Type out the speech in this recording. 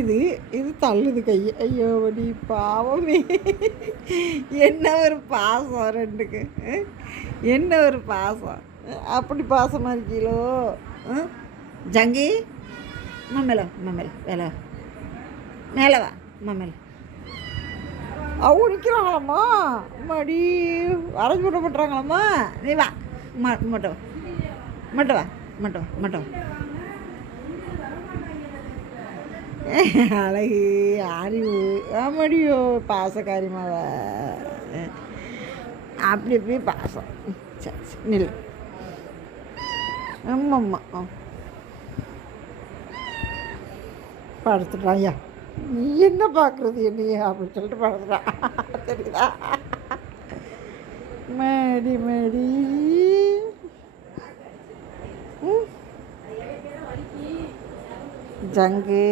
இது இது தள்ளுது கை. ஐயோ நீ பாவமே. என்ன ஒரு பாசம் ரெண்டுக்கு. என்ன ஒரு பாசம். அப்படி பாசமாக இருக்கீங்களோ. ஜங்கி மேலே வேலை மேலே வா மேலே. அவங்க நிற்கிறாங்களாம்மா. மடி வரைஞ்சி விட பண்ணுறாங்களாம்மா. நீ வா மட்டும் மட்டும் வா மட்டும் அழகு அறிவு ஆமாடியோ பாசக்காரிமாவ. அப்படி எப்படி பாசம். சரி நில். ஆமாம்மா படுத்துட்டான். ஐயா நீ என்ன பார்க்குறது என்னையா அப்படின்னு சொல்லிட்டு படுத்துட்டான். தெரியுதா. மேடி ஜங்கு